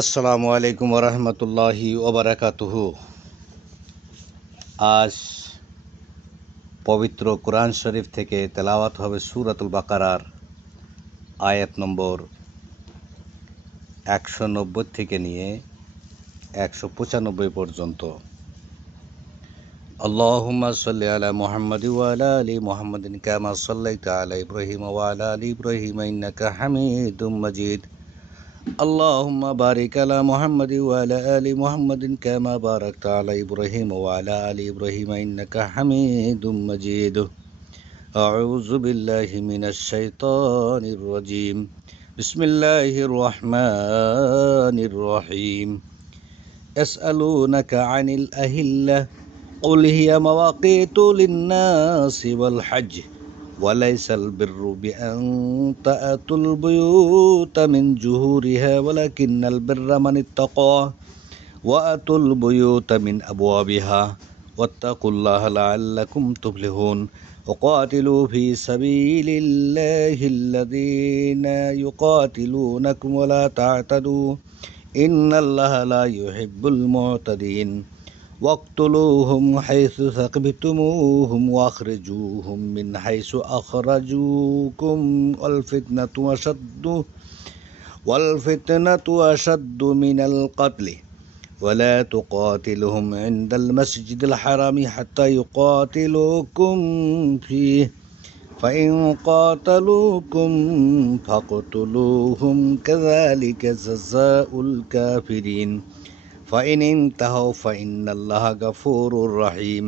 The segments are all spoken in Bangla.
আসসালামু আলাইকুম ওরহমতুল্লাহি ওবারাকাতুহু। আজ পবিত্র কোরআন শরীফ থেকে তেলাওয়াত হবে সূরাতুল বাকারার আয়াত নম্বর 190 থেকে নিয়ে 195 পর্যন্ত। আল্লাহুম্মা সাল্লি আলা মুহাম্মাদি ওয়া আলা আলি মুহাম্মাদিন কামা সাল্লাইতা আলা ইব্রাহিম ওয়া আলা আলি ইব্রাহিম ইন্নাকা হামিদুম মাজিদ। اللهم بارك على محمد وعلى آل محمد كما باركت على إبراهيم وعلى آل إبراهيم إنك حميد مجيد. أعوذ بالله من الشيطان الرجيم. بسم الله الرحمن الرحيم. يسألونك عن الأهلة قل هي مواقيت للناس والحج وليس البر بأن تأتوا البيوت من ظهورها ولكن البر من اتقى وأتوا البيوت من أبوابها واتقوا الله لعلكم تفلحون. وقاتلوا في سبيل الله الذين يقاتلونكم ولا تعتدوا إن الله لا يحب المعتدين. واقتلوهم حيث ثقفتموهم واخرجوهم من حيث أخرجوكم والفتنة أشد من القتل ولا تقاتلهم عند المسجد الحرام حتى يقاتلوكم فيه فإن قاتلوكم فاقتلوهم كذلك جزاء الكافرين. فإن انتهوا فإن الله غفور رحيم.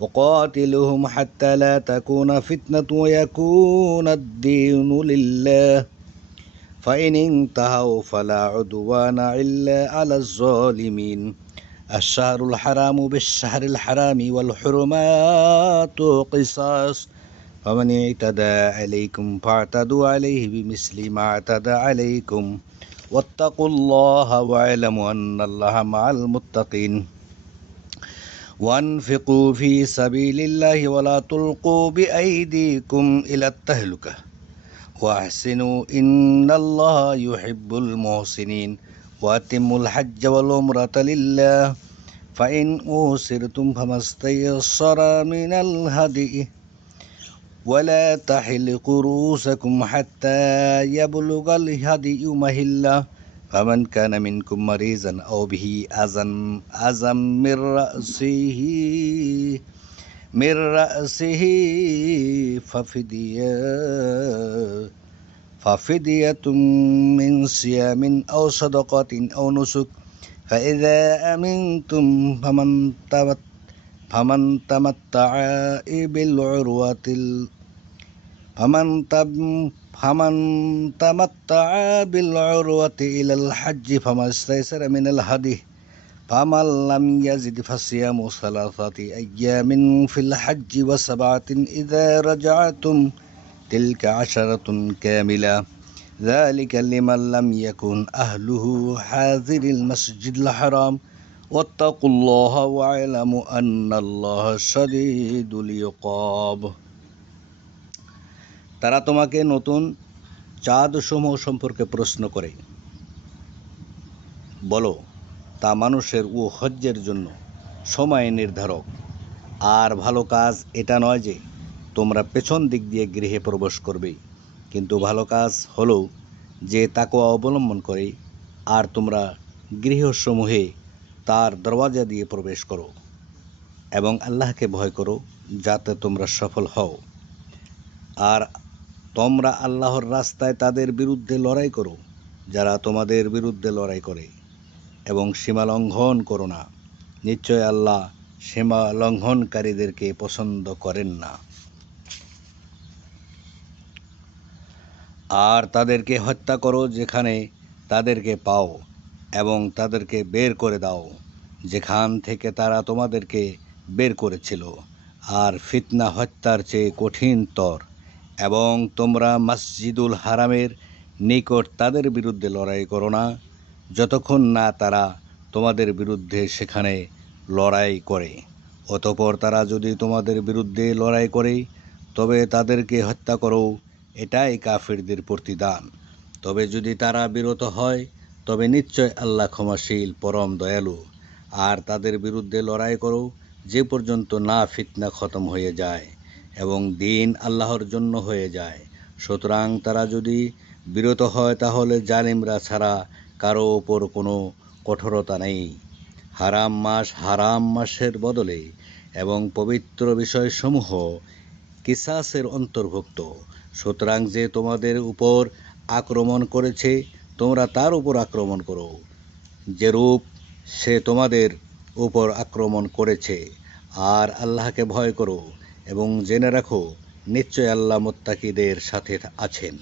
وقاتلهم حتى لا تكون فتنة ويكون الدين لله فإن انتهوا فلا عدوان إلا على الظالمين. الشهر الحرام بالشهر الحرام والحرمات قصاص فمن اعتدى عليكم فاعتدوا عليه بمثل ما اعتدى عليكم واتقوا الله واعلموا أن الله مع المتقين. وانفقوا في سبيل الله ولا تلقوا بأيديكم إلى التهلكة وأحسنوا إن الله يحب المحسنين. وأتموا الحج والعمرة لله فإن أوسرتم فما استيسر من الهدي ولا تحلقوا رؤوسكم حتى يبلغ الهدي محله فمن كان منكم مريضا أو به أذى من رأسه ففدية من صيام أو صدقة أو نسك فإذا أمنتم فمن تمتع بالعروة إلى الحج فما استيسر من الهدي فمن لم يزد فصيام 3 أيام في الحج و7 إذا رجعتم تلك 10 كاملة ذلك لمن لم يكن أهله حاضر المسجد الحرام واتقوا الله واعلموا أن الله شديد العقاب. তারা তোমাকে নতুন চাঁদসমূহ সম্পর্কে প্রশ্ন করে, বলো তা মানুষের ও হজ্জের জন্য সময় নির্ধারক। আর ভালো কাজ এটা নয় যে তোমরা পেছন দিক দিয়ে গৃহে প্রবেশ করবে, কিন্তু ভালো কাজ হলো যে তাকওয়া অবলম্বন করে আর তোমরা গৃহসমূহে তার দরওয়াজা দিয়ে প্রবেশ করো এবং আল্লাহকে ভয় করো যাতে তোমরা সফল হও। আর তোমরা আল্লাহর রাস্তায় তাদের বিরুদ্ধে লড়াই করো যারা তোমাদের বিরুদ্ধে লড়াই করে এবং সীমা লঙ্ঘন করো না। নিশ্চয় আল্লাহ সীমা লঙ্ঘনকারীদেরকে পছন্দ করেন না। আর তাদেরকে হত্যা করো যেখানে তাদেরকে পাও এবং তাদেরকে বের করে দাও যেখান থেকে তারা তোমাদেরকে বের করেছিল। আর ফিতনা হত্যার চেয়ে কঠিনতর। এবং তোমরা মসজিদুল হারামের নিকট তাদের বিরুদ্ধে লড়াই করো না যতক্ষণ না তারা তোমাদের বিরুদ্ধে সেখানে লড়াই করে। অতঃপর তারা যদি তোমাদের বিরুদ্ধে লড়াই করে তবে তাদেরকে হত্যা করো, এটাই কাফিরদের প্রতিদান। তবে যদি তারা বিরত হয় তবে নিশ্চয় আল্লাহ ক্ষমাশীল পরম দয়ালু। আর তাদের বিরুদ্ধে লড়াই করো যে পর্যন্ত না ফিতনা খতম হয়ে যায় এবং দিন আল্লাহর জন্য হয়ে যায়। সুতরাং তারা যদি বিরত হয় তাহলে জালিমরা ছাড়া কারো ওপর কোনো কঠোরতা নেই। হারাম মাসের বদলে এবং পবিত্র বিষয়সমূহ কিসাসের অন্তর্ভুক্ত। সুতরাং যে তোমাদের উপর আক্রমণ করেছে তোমরা তার উপর আক্রমণ করো যেরূপ সে তোমাদের উপর আক্রমণ করেছে। আর আল্লাহকে ভয় করো এবং জেনে রাখো নিশ্চয় আল্লাহ মুত্তাকিদের সাথে আছেন।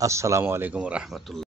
আসসালামু আলাইকুম রাহমাতুল্লাহ।